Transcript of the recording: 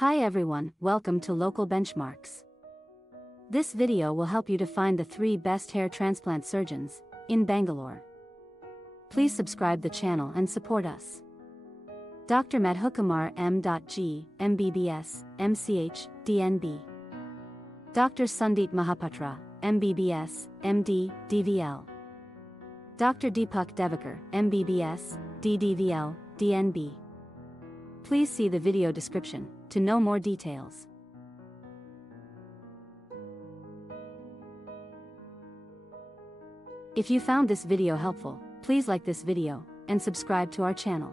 Hi everyone, welcome to Local Benchmarks. This video will help you to find the 3 best hair transplant surgeons in Bangalore. Please subscribe the channel and support us. Dr. Madhukumar M.G, MBBS, MCH, DNB. Dr. Sandeep Mahapatra, MBBS, MD, DVL. Dr. Deepak Devakar, MBBS, DDVL, DNB. Please see the video description to know more details. If you found this video helpful, please like this video and subscribe to our channel.